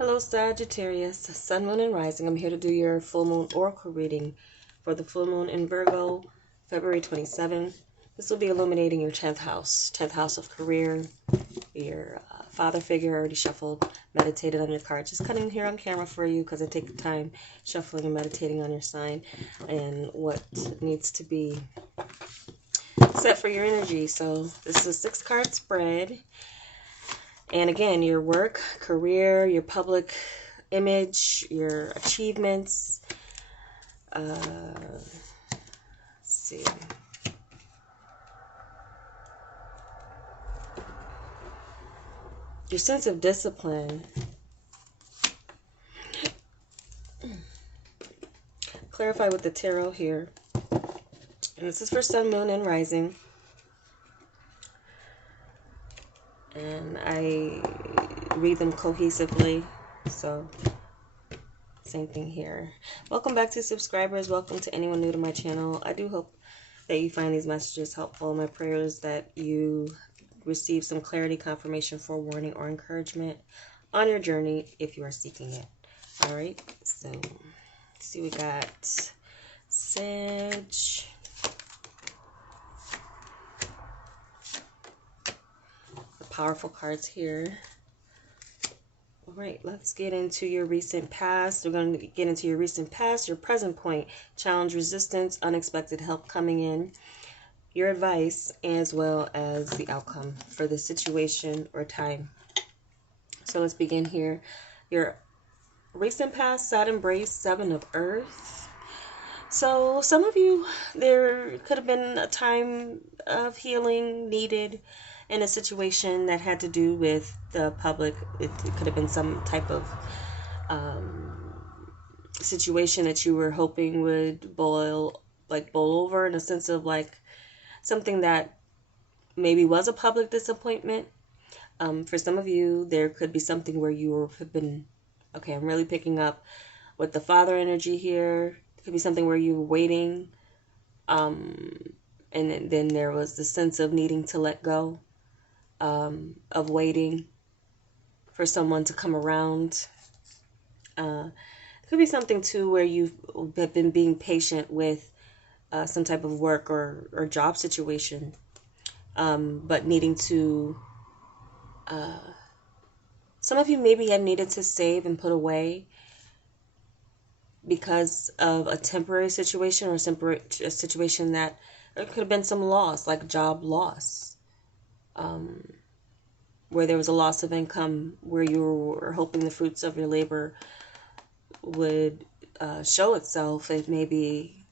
Hello, Sagittarius, Sun, Moon, and Rising. I'm here to do your full moon oracle reading for the full moon in Virgo, February 27th. This will be illuminating your 10th house of career, your father figure. I already shuffled, meditated on your card. Just cutting here on camera for you because I take the time shuffling and meditating on your sign and what needs to be set for your energy. So this is a 6-card spread. And again, your work, career, your public image, your achievements. Let's see. Your sense of discipline. Clarify with the tarot here. And this is for Sun, Moon, and Rising. And I read them cohesively, so same thing here. Welcome back to subscribers. Welcome to anyone new to my channel. I do hope that you find these messages helpful. My prayer is that you receive some clarity, confirmation, forewarning, or encouragement on your journey if you are seeking it. All right, so let's see, we got Sag. Powerful cards here. All right, let's get into your recent past. We're going to get into your recent past, your present point, challenge, resistance, unexpected help coming in, your advice, as well as the outcome for the situation or time. So let's begin here. Your recent past, sad embrace, 7 of Earth. So some of you, there could have been a time of healing needed in a situation that had to do with the public. It could have been some type of situation that you were hoping would boil over, in a sense of like something that maybe was a public disappointment. For some of you, there could be something where you have been, okay, I'm really picking up with the father energy here. It could be something where you were waiting, and then there was the sense of needing to let go. Of waiting for someone to come around. It could be something too where you have been being patient with some type of work or job situation, but needing to, some of you maybe have needed to save and put away because of a temporary situation or a situation that there could have been some loss, like job loss. Where there was a loss of income, where you were hoping the fruits of your labor would show itself. It maybe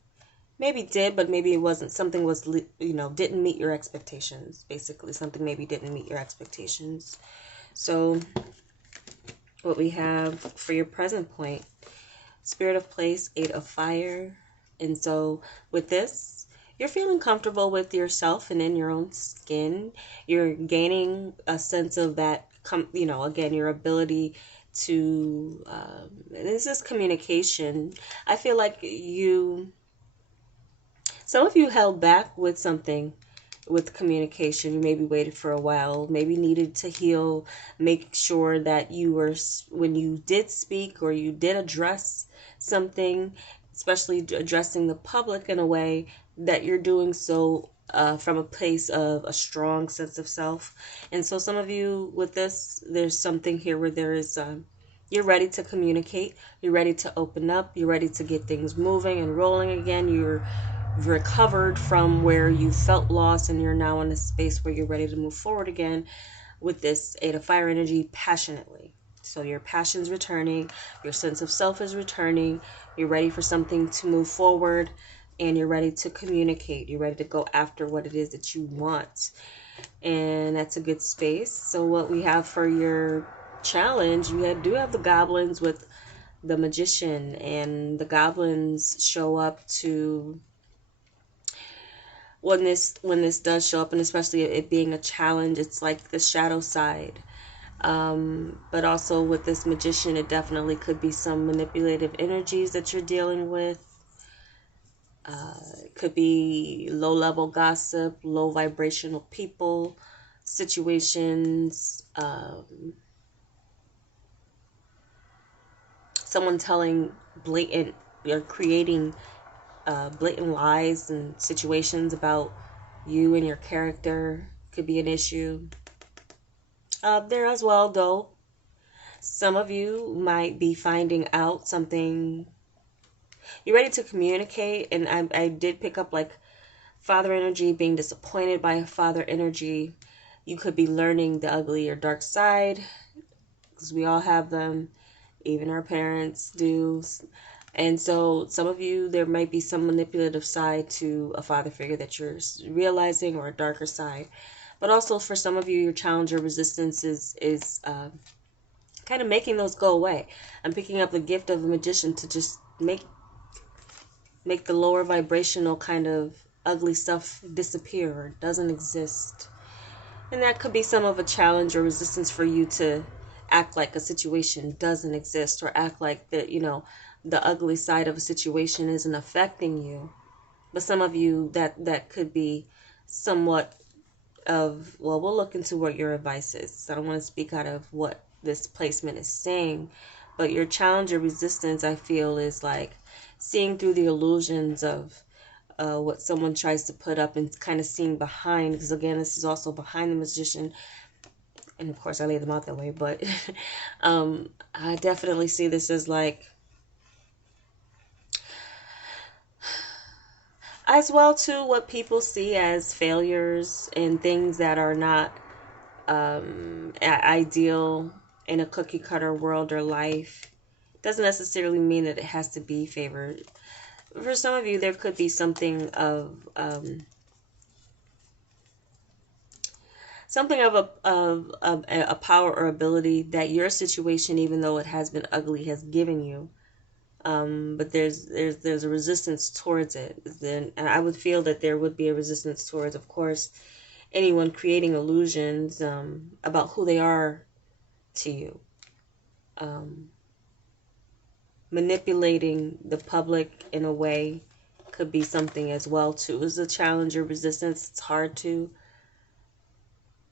did, but maybe it wasn't. Something was, didn't meet your expectations. Basically, something maybe didn't meet your expectations. So what we have for your present point, Spirit of Place, 8 of Fire. And so with this, you're feeling comfortable with yourself and in your own skin. You're gaining a sense of that, again, your ability to, this is communication. I feel like some of you held back with something, with communication. You maybe waited for a while, maybe needed to heal, make sure that you were, when you did speak or you did address something, especially addressing the public in a way, that you're doing so from a place of a strong sense of self. And so some of you with this, there's something here where there is, you're ready to communicate, you're ready to open up, you're ready to get things moving and rolling again. You've recovered from where you felt lost, and you're now in a space where you're ready to move forward again with this 8 of Fire energy passionately. So your passion's returning, your sense of self is returning, you're ready for something to move forward, and you're ready to communicate. You're ready to go after what it is that you want. And that's a good space. So what we have for your challenge, you do have the goblins with the Magician. And the goblins show up to, when this does show up, and especially it being a challenge, it's like the shadow side. But also with this Magician, it definitely could be some manipulative energies that you're dealing with. It could be low-level gossip, low vibrational people, situations, someone telling blatant or creating blatant lies and situations about you and your character could be an issue. There as well, though, some of you might be finding out something. You're ready to communicate, and I did pick up like father energy, being disappointed by a father energy. You could be learning the ugly or dark side, because we all have them. Even our parents do. And so some of you, there might be some manipulative side to a father figure that you're realizing, or a darker side. But also for some of you, your challenge or resistance is kind of making those go away. I'm picking up the gift of a magician to just make the lower vibrational kind of ugly stuff disappear, or doesn't exist. And that could be some of a challenge or resistance for you to act like a situation doesn't exist, or act like that, the ugly side of a situation isn't affecting you. But some of you, that could be somewhat of, well, we'll look into what your advice is. I don't want to speak out of what this placement is saying, but your challenge or resistance, I feel, is like seeing through the illusions of what someone tries to put up, and kind of seeing behind, because again, this is also behind the magician, and of course I lay them out that way, but I definitely see this as like, as well too, what people see as failures and things that are not ideal in a cookie cutter world or life doesn't necessarily mean that it has to be favored. For some of you, there could be something of a power or ability that your situation, even though it has been ugly, has given you. But there's a resistance towards it. And I would feel that there would be a resistance towards, of course, anyone creating illusions about who they are to you. Manipulating the public in a way could be something as well too. It's a challenge or resistance. It's hard to.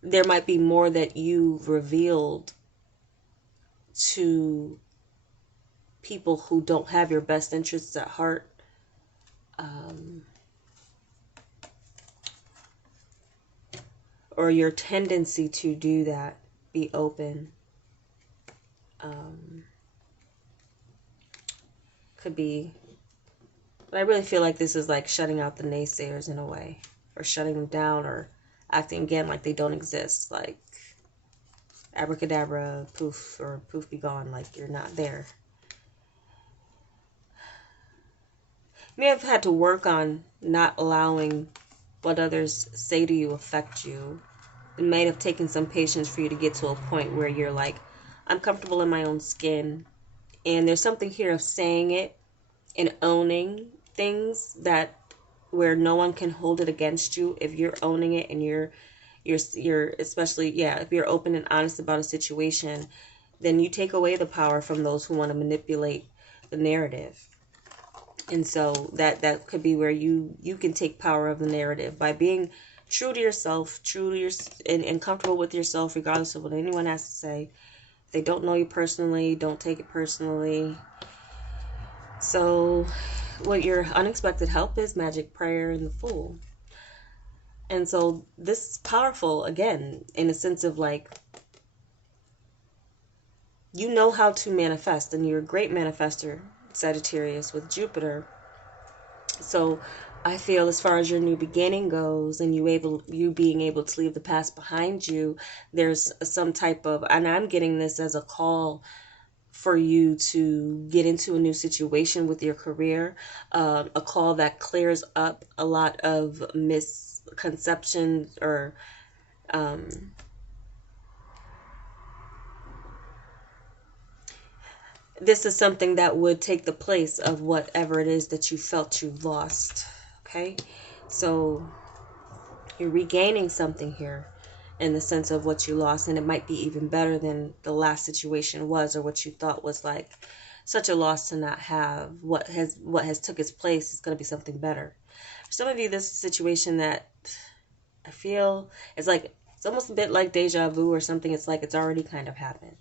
There might be more that you've revealed to people who don't have your best interests at heart. Or your tendency to do that. Be open. Could be, but I really feel like this is like shutting out the naysayers in a way, or shutting them down, or acting again like they don't exist, like abracadabra, poof, or poof be gone, like you're not there. You may have had to work on not allowing what others say to you affect you. It may have taken some patience for you to get to a point where you're like, I'm comfortable in my own skin. And there's something here of saying it and owning things, that where no one can hold it against you if you're owning it, and you're especially, if you're open and honest about a situation, then you take away the power from those who want to manipulate the narrative. And so that could be where you can take power of the narrative by being true to yourself, and comfortable with yourself, regardless of what anyone has to say. If they don't know you personally, don't take it personally. So what your unexpected help is, magic, prayer, and the Fool. And so this is powerful, again, in a sense of like, you know how to manifest, and you're a great manifester, Sagittarius, with Jupiter. So I feel, as far as your new beginning goes, and you being able to leave the past behind you, there's some type of, and I'm getting this as a call for you to get into a new situation with your career, a call that clears up a lot of misconceptions, or this is something that would take the place of whatever it is that you felt you lost. Okay, so you're regaining something here in the sense of what you lost, and it might be even better than the last situation was, or what you thought was like such a loss to not have. What has took its place is going to be something better. For some of you, this is a situation that I feel is like, it's almost a bit like deja vu or something. It's like it's already kind of happened.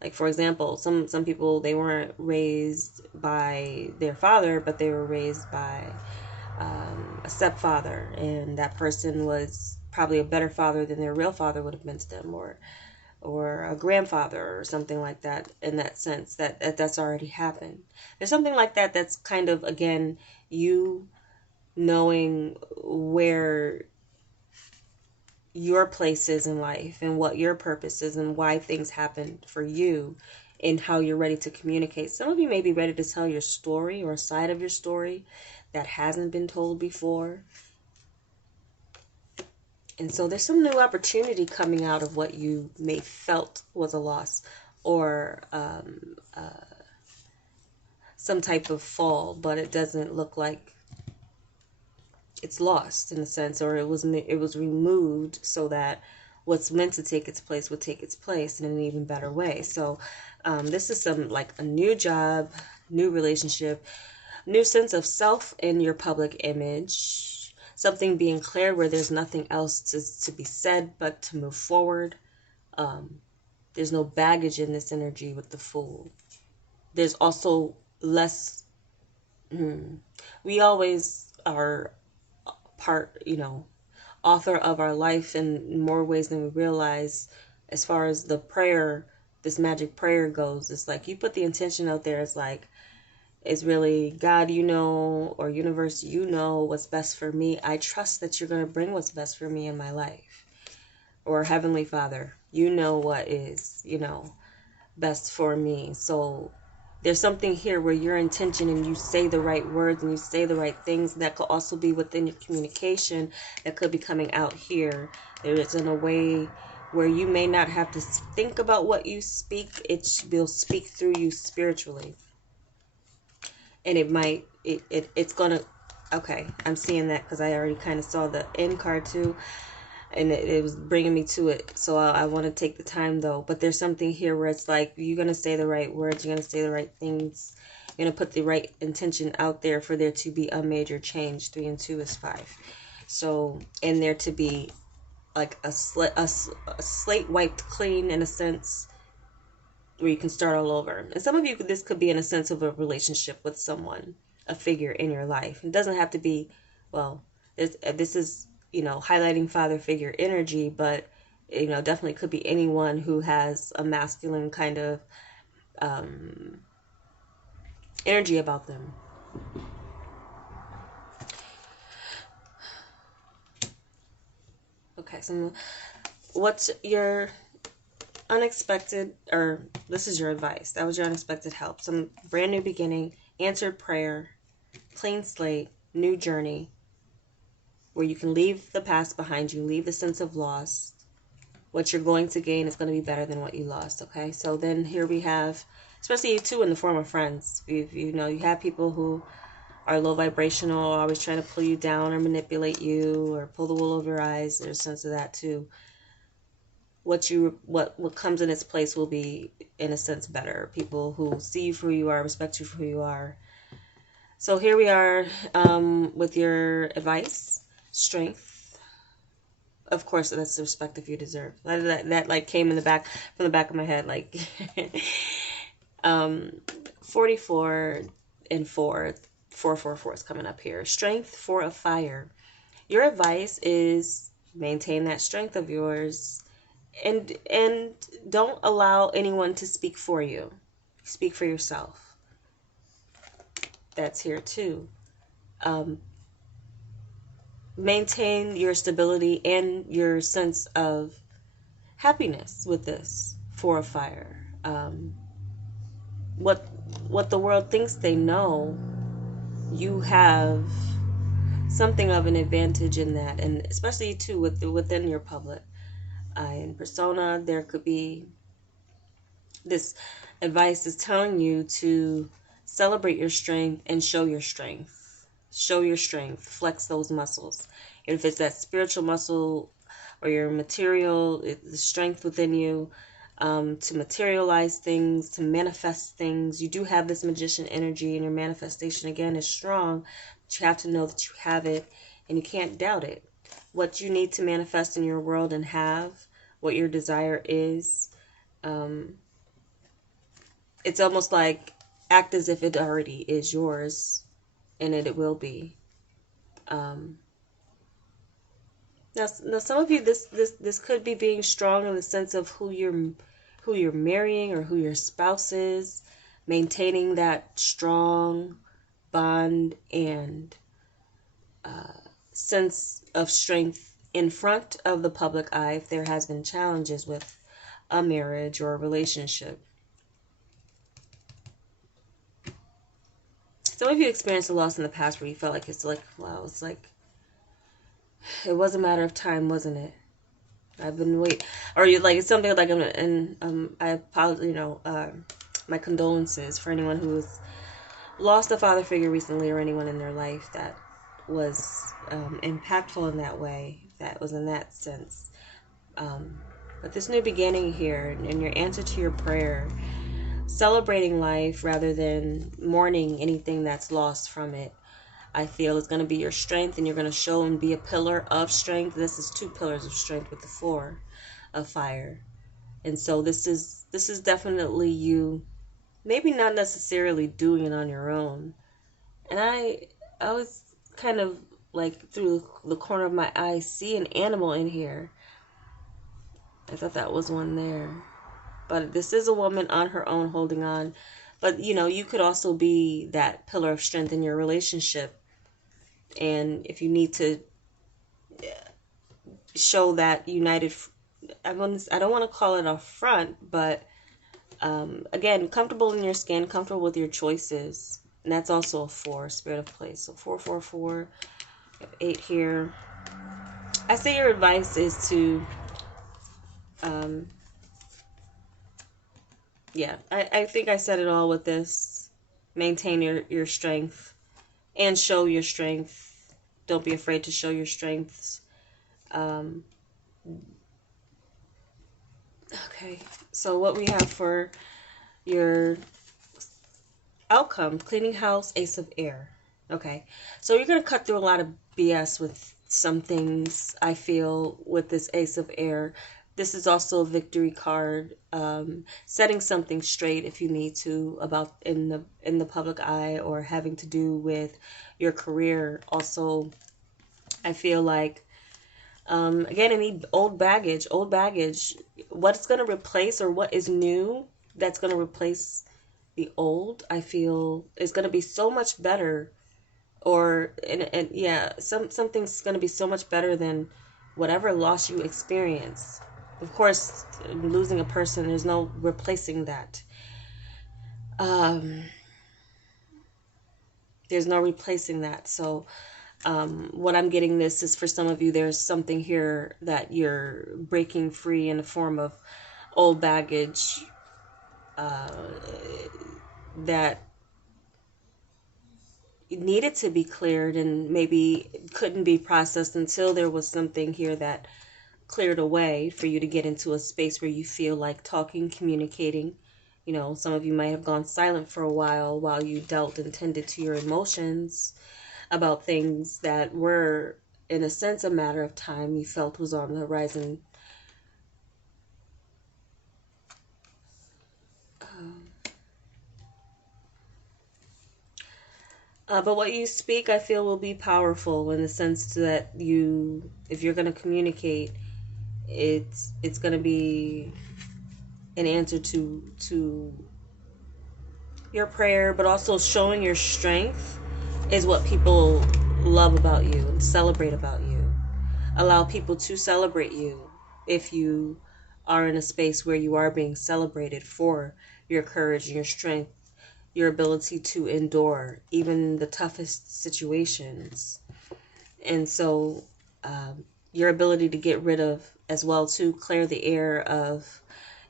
Like, for example, some people, they weren't raised by their father, but they were raised by a stepfather, and that person was probably a better father than their real father would have been to them, or a grandfather or something like that. In that sense, that's already happened. There's something like that that's kind of, again, you knowing where your place is in life and what your purpose is and why things happen for you and how you're ready to communicate. Some of you may be ready to tell your story or a side of your story that hasn't been told before. And so there's some new opportunity coming out of what you may felt was a loss, or some type of fall, but it doesn't look like it's lost in a sense, or it was removed so that what's meant to take its place would take its place in an even better way. So this is some, like, a new job, new relationship, new sense of self in your public image, something being clear where there's nothing else to be said but to move forward. There's no baggage in this energy with the Fool. There's also less, we always are part, author of our life in more ways than we realize. As far as the prayer, this magic prayer goes, it's like you put the intention out there. It's like, it's really, God, or universe, what's best for me. I trust that you're going to bring what's best for me in my life. Or Heavenly Father, what is, best for me. So there's something here where your intention, and you say the right words and you say the right things, that could also be within your communication that could be coming out here. It's in a way where you may not have to think about what you speak. It will speak through you spiritually. And it's gonna, okay, I'm seeing that because I already kind of saw the end card too. And it was bringing me to it. So I want to take the time, though. But there's something here where it's like, you're going to say the right words. You're going to say the right things. You're going to put the right intention out there for there to be a major change. 3 and 2 is 5. So, and there to be like a slate wiped clean, in a sense, where you can start all over. And some of you, this could be in a sense of a relationship with someone, a figure in your life. It doesn't have to be, well, this is, highlighting father figure energy, but, definitely could be anyone who has a masculine kind of energy about them. Okay, so what's your unexpected, or this is your advice, that was your unexpected help, some brand new beginning, answered prayer, clean slate, new journey, where you can leave the past behind you, leave the sense of loss. What you're going to gain is going to be better than what you lost, okay? So then here we have, especially too in the form of friends, you have people who are low vibrational, always trying to pull you down or manipulate you or pull the wool over your eyes. There's a sense of that too. What comes in its place will be, in a sense, better. People who see you for who you are, respect you for who you are. So here we are with your advice. Strength, of course, that's the respect if you deserve. That like came from the back of my head, like 44 and 444 is coming up here. Strength for a fire. Your advice is maintain that strength of yours, and don't allow anyone to speak for you. Speak for yourself. That's here too. Maintain your stability and your sense of happiness with this for a fire. What the world thinks they know, you have something of an advantage in that, and especially too within your public in persona. There could be, this advice is telling you to celebrate your strength and show your strength. Show your strength, flex those muscles. And if it's that spiritual muscle or your material, the strength within you to materialize things, to manifest things. You do have this magician energy, and your manifestation again is strong, but you have to know that you have it, and you can't doubt it. What you need to manifest in your world and have, what your desire is, it's almost like act as if it already is yours, and it will be. Now, some of you, this could be being strong in the sense of who you're marrying or who your spouse is, maintaining that strong bond and sense of strength in front of the public eye if there has been challenges with a marriage or a relationship. Some of you experienced a loss in the past where you felt like wow, it's like it was a matter of time, wasn't it? I've been waiting, or you like it's something like, I apologize, my condolences for anyone who has lost a father figure recently, or anyone in their life that was impactful in that way, that was in that sense. But this new beginning here, and your answer to your prayer, celebrating life rather than mourning anything that's lost from it, I feel is going to be your strength, and you're going to show and be a pillar of strength. This is 2 pillars of strength with the 4 of fire. And so this is definitely you, maybe not necessarily doing it on your own. And I was kind of like through the corner of my eye see an animal in here. I thought that was one there. But this is a woman on her own holding on. But, you could also be that pillar of strength in your relationship. And if you need to show that united, I don't want to call it a front, but again, comfortable in your skin, comfortable with your choices. And that's also a 4, spirit of place. So 4, 4, 4, 8 here. I say your advice is to, I think I said it all with this. Maintain your strength and show your strength. Don't be afraid to show your strengths. Okay, so what we have for your outcome, cleaning house, Ace of Air. Okay, so you're going to cut through a lot of BS with some things, I feel, with this Ace of Air. This is also a victory card, setting something straight if you need to about in the public eye, or having to do with your career. Also, I feel like, again, any old baggage, what's going to replace, or what is new that's going to replace the old, I feel is going to be so much better, or, and yeah, something's going to be so much better than whatever loss you experience. Of course, losing a person, there's no replacing that. There's no replacing that. So what I'm getting this is, for some of you, there's something here that you're breaking free in the form of old baggage that needed to be cleared, and maybe couldn't be processed until there was something here that cleared away for you to get into a space where you feel like talking, communicating. Some of you might have gone silent for a while you dealt and tended to your emotions about things that were, in a sense, a matter of time you felt was on the horizon. But what you speak, I feel, will be powerful, in the sense that if you're going to communicate, it's going to be an answer to your prayer, but also showing your strength is what people love about you and celebrate about you. Allow people to celebrate you if you are in a space where you are being celebrated for your courage and your strength, your ability to endure even the toughest situations. And so your ability to get rid of, as well, to clear the air of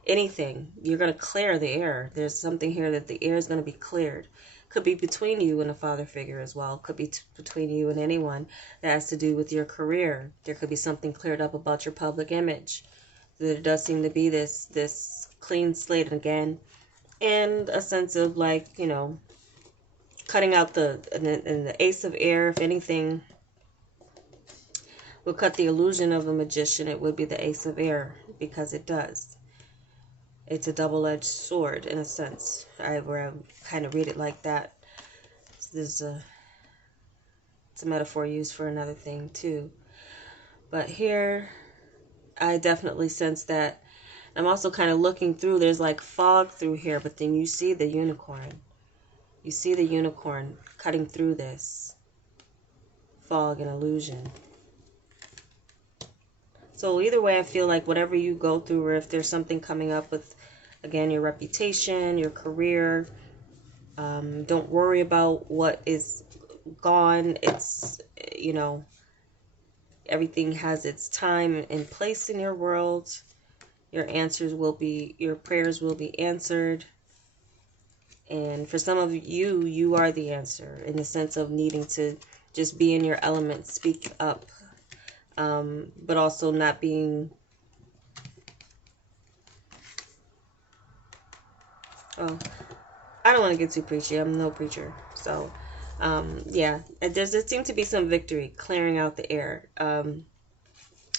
anything. You're going to clear the air. There's something here that the air is going to be cleared. Could be between you and a father figure as well. Could be between you and anyone that has to do with your career. There could be something cleared up about your public image. There does seem to be this clean slate again, and a sense of, like, cutting out the Ace of Air. If anything would cut the illusion of a magician, it would be the Ace of Air, because it does. it's a double-edged sword in a sense. Where I kind of read it like that. It's a metaphor used for another thing too. But here, I definitely sense that. I'm also kind of looking through. There's like fog through here, but then you see the unicorn. You see the unicorn cutting through this fog and illusion. So either way, I feel like whatever you go through, or if there's something coming up with, again, your reputation, your career, don't worry about what is gone. It's, you know, everything has its time and place in your world. Your prayers will be answered. And for some of you, you are the answer in the sense of needing to just be in your element, speak up. But also not being, oh, I don't want to get too preachy. I'm no preacher. So, yeah, there seems to be some victory, clearing out the air,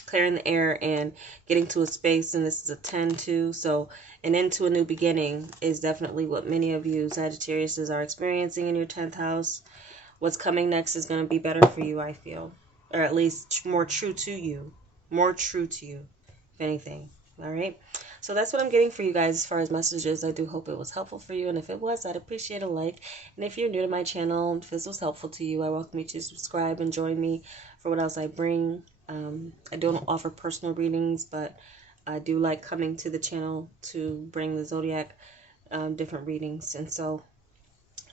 clearing the air and getting to a space. And this is a 10-2. So an end to a new beginning is definitely what many of you Sagittariuses are experiencing in your 10th house. What's coming next is going to be better for you, I feel. Or at least more true to you. More true to you, if anything. All right? So that's what I'm getting for you guys as far as messages. I do hope it was helpful for you. And if it was, I'd appreciate a like. And if you're new to my channel, if this was helpful to you, I welcome you to subscribe and join me for what else I bring. I don't offer personal readings, but I do like coming to the channel to bring the zodiac different readings. And so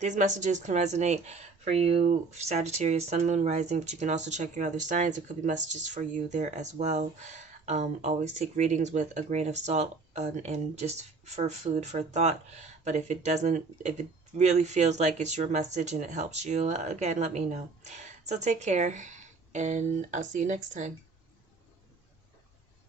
these messages can resonate for you, Sagittarius, Sun, Moon, Rising, but you can also check your other signs. There could be messages for you there as well. Always take readings with a grain of salt and just for food for thought. But if it really feels like it's your message and it helps you, again, let me know. So take care, and I'll see you next time.